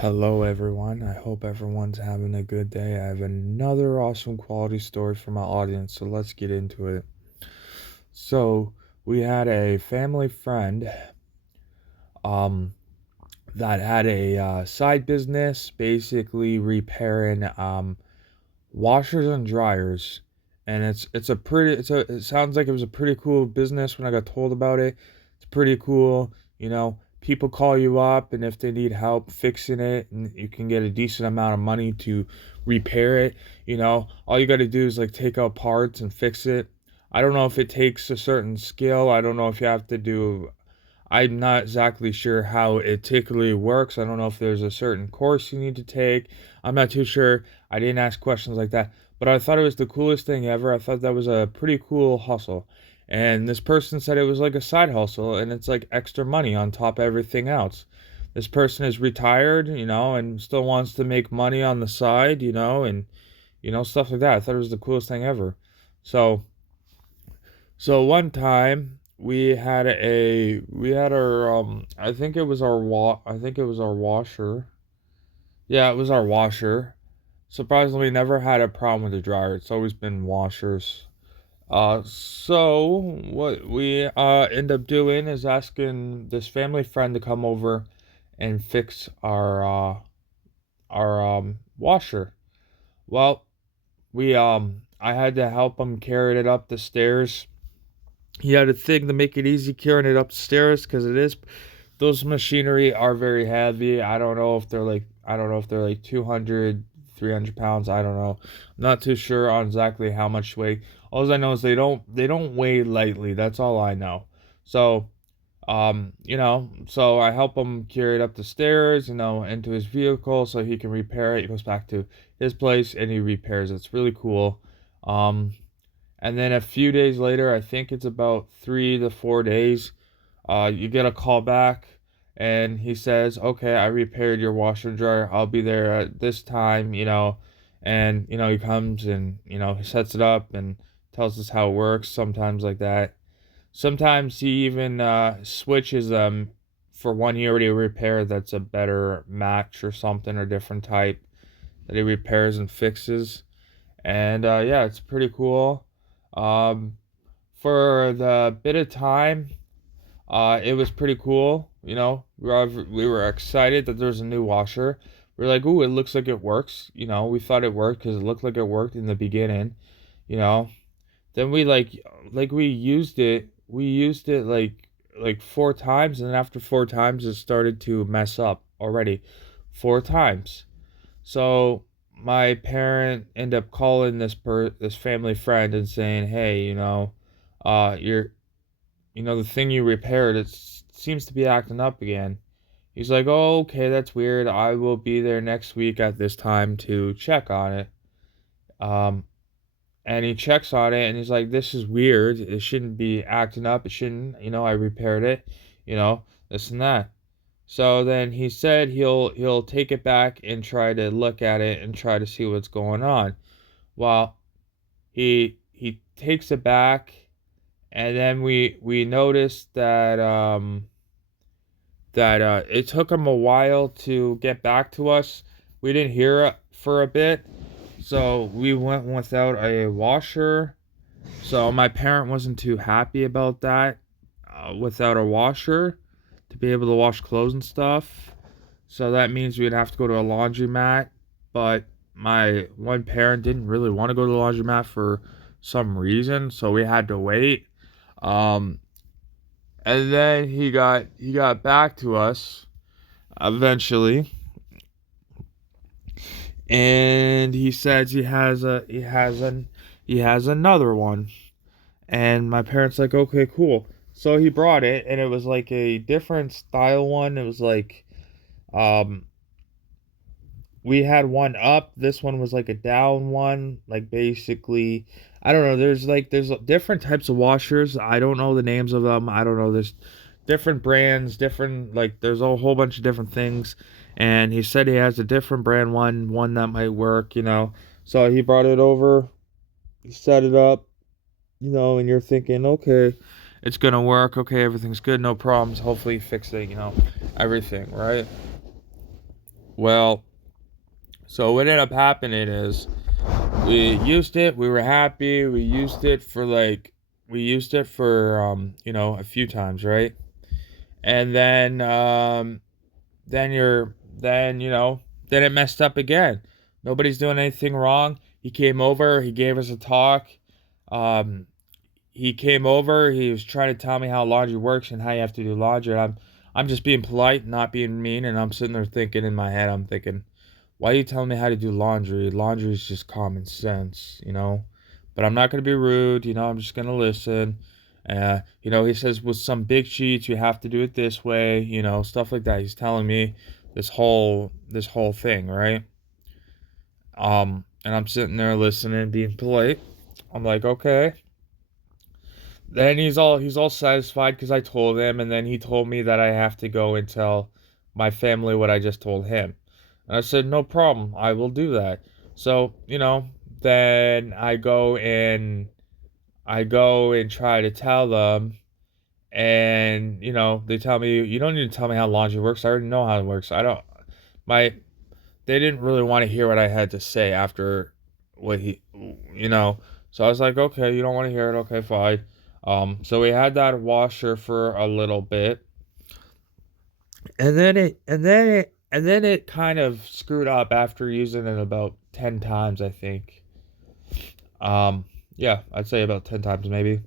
Hello, everyone. I hope everyone's having a good day. I have another awesome quality story for my audience, so let's get into it. So, we had a family friend um that had a side business basically repairing washers and dryers. And it sounds like it was a pretty cool business when I got told about it. It's pretty cool, people call you up and if they need help fixing it and you can get a decent amount of money to repair it, all you got to do is like take out parts and fix it. I don't know if it takes a certain skill. I don't know if you have to do I'm not exactly sure how it particularly works. I don't know if there's a certain course you need to take. I'm not too sure. I didn't ask questions like that. But I thought it was the coolest thing ever. I thought that was a pretty cool hustle. And this person said it was like a side hustle and it's like extra money on top of everything else. This person is retired, and still wants to make money on the side, and stuff like that. I thought it was the coolest thing ever. So one time we had our I think it was our washer. Yeah, it was our washer. Surprisingly never had a problem with the dryer. It's always been washers. So what we end up doing is asking this family friend to come over and fix our washer. Well, we I had to help him carry it up the stairs. He had a thing to make it easy carrying it upstairs because it is those machinery are very heavy. I don't know if they're like 200, 300 pounds. I don't know. I'm not too sure on exactly how much weight. All I know is they don't weigh lightly. That's all I know. So so I help him carry it up the stairs, into his vehicle so he can repair it. He goes back to his place and he repairs it. It's really cool. Um and then a few days later, I think it's about 3 to 4 days, you get a call back and he says, "Okay, I repaired your washer and dryer. I'll be there at this time," and he comes and he sets it up and tells us how it works. Sometimes like that. Sometimes he even switches them for one he already repaired that's a better match or something or different type that he repairs and fixes. And yeah, it's pretty cool. Um, for the bit of time, it was pretty cool. We were excited that there's a new washer. We are like, "Ooh, it looks like it works." We thought it worked because it looked like it worked in the beginning. You know, then we like we used it. We used it like 4 times, and then after 4 times, it started to mess up already. 4 times. So my parent ended up calling this family friend and saying, "Hey, you're the thing you repaired, seems to be acting up again." He's like, "Oh, okay, that's weird. I will be there next week at this time to check on it." Um, and he checks on it and he's like, "This is weird. It shouldn't be acting up. It shouldn't, I repaired it, this and that." So then he said he'll take it back and try to look at it and try to see what's going on. Well, he takes it back and then we noticed that it took him a while to get back to us. We didn't hear it for a bit, so we went without a washer. So my parent wasn't too happy about that, without a washer to be able to wash clothes and stuff. So that means we'd have to go to a laundromat. But my one parent didn't really want to go to the laundromat for some reason, so we had to wait. Um, and then he got back to us eventually, and he says he has another one. And my parents like, "Okay, cool." So he brought it, and it was like a different style one. It was like um we had one up. This one was like a down one. Like basically, I don't know. There's different types of washers. I don't know the names of them. I don't know. There's different brands, different like there's a whole bunch of different things. And he said he has a different brand one that might work. So he brought it over. He set it up. And you're thinking, okay, it's gonna work. Okay, everything's good, no problems. Hopefully, fix it. Everything, right? Well, so what ended up happening is we used it, we were happy, we used it for a few times, right? And then you're then, then it messed up again. Nobody's doing anything wrong. He came over, he gave us a talk. Um he came over, he was trying to tell me how laundry works and how you have to do laundry. I'm just being polite, not being mean, and I'm sitting there thinking in my head, I'm thinking, why are you telling me how to do laundry? Laundry is just common sense, you know? But I'm not going to be rude, I'm just going to listen. He says with some big sheets, you have to do it this way, stuff like that. He's telling me this whole thing, right? And I'm sitting there listening, being polite. I'm like, okay. Then he's all satisfied because I told him, and then he told me that I have to go and tell my family what I just told him. And I said, no problem, I will do that. So, then I go and try to tell them, and they tell me, you don't need to tell me how laundry works. I already know how it works. I don't my They didn't really want to hear what I had to say after what he you know. So I was like, okay, you don't want to hear it, okay, fine. So we had that washer for a little bit, and then it kind of screwed up after using it about 10 times, I think. Yeah, I'd say about 10 times maybe.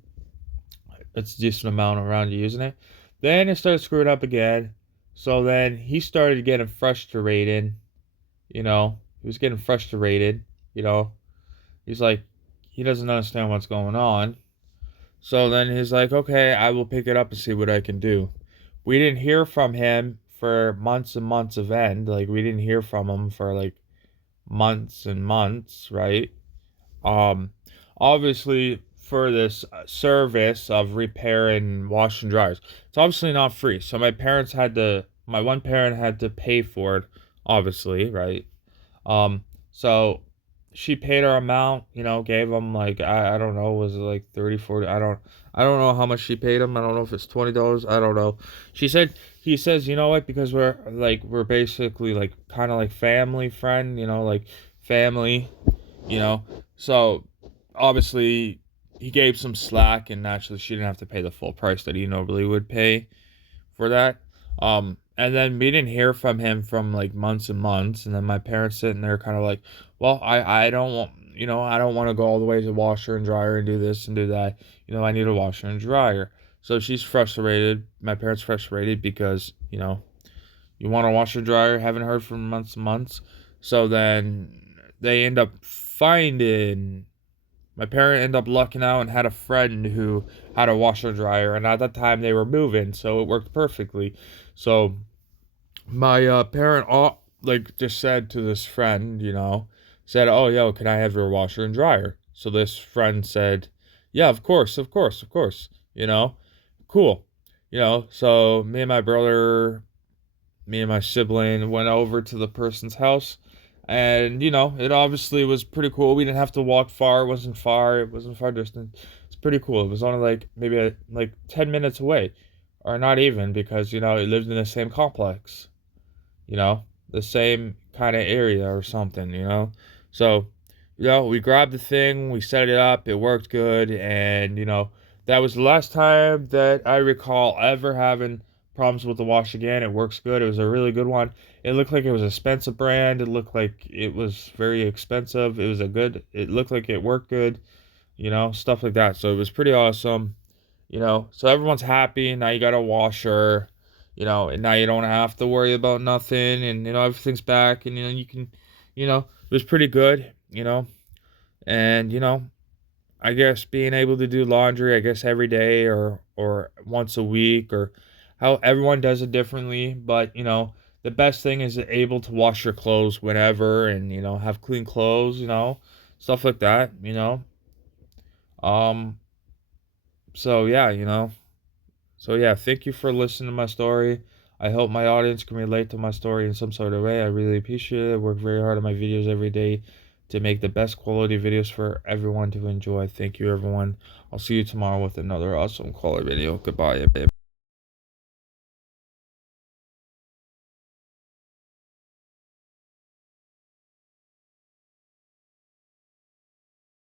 It's a decent amount around using it. Then it started screwing up again. So then he started getting frustrated, He was getting frustrated, you know. He's like, he doesn't understand what's going on. So then he's like, okay, I will pick it up and see what I can do. We didn't hear from him for months and months of end. Like, we didn't hear from him for like months and months, right? Um, Obviously, for this service of repairing wash and dryers, it's obviously not free. So my one parent had to pay for it, obviously, right? So she paid her amount, gave him like, I don't know, was it like 30, 40? I don't know how much she paid him. I don't know if it's $20. I don't know. He says, you know what, because we're basically like kind of like family friend, like family, you know. So obviously he gave some slack, and naturally she didn't have to pay the full price that he normally would pay for that. And then we didn't hear from him from like months and months, and then my parents sitting there kind of like, well, I don't want, I don't want to go all the way to washer and dryer and do this and do that. I need a washer and dryer. So she's frustrated. My parents frustrated because, you want a washer and dryer, haven't heard from months and months. So then they end up finding my parent ended up lucking out and had a friend who had a washer and dryer, and at that time they were moving, so it worked perfectly. So my parent like just said to this friend, said, "Oh, yo, can I have your washer and dryer?" So this friend said, "Yeah, of course, of course, of course." Cool. So me and my sibling went over to the person's house, and it obviously was pretty cool. We didn't have to walk far. It wasn't far distance. It's pretty cool. It was only like maybe like 10 minutes away, or not even, because it lived in the same complex, you know the same kind of area or something. So we grabbed the thing, we set it up, it worked good, and that was the last time that I recall ever having problems with the wash again. It works good. It was a really good one. It looked like it was a expensive brand. It looked like it was very expensive. It looked like it worked good, stuff like that. So it was pretty awesome. So everyone's happy. Now you got a washer, and now you don't have to worry about nothing, and everything's back, and you can, it was pretty good, and I guess being able to do laundry, I guess every day or once a week, or how everyone does it differently, but the best thing is able to wash your clothes whenever, and have clean clothes, stuff like that. Um so yeah, thank you for listening to my story. I hope my audience can relate to my story in some sort of way. I really appreciate it. I work very hard on my videos every day to make the best quality videos for everyone to enjoy. Thank you, everyone. I'll see you tomorrow with another awesome quality video. Goodbye, babe.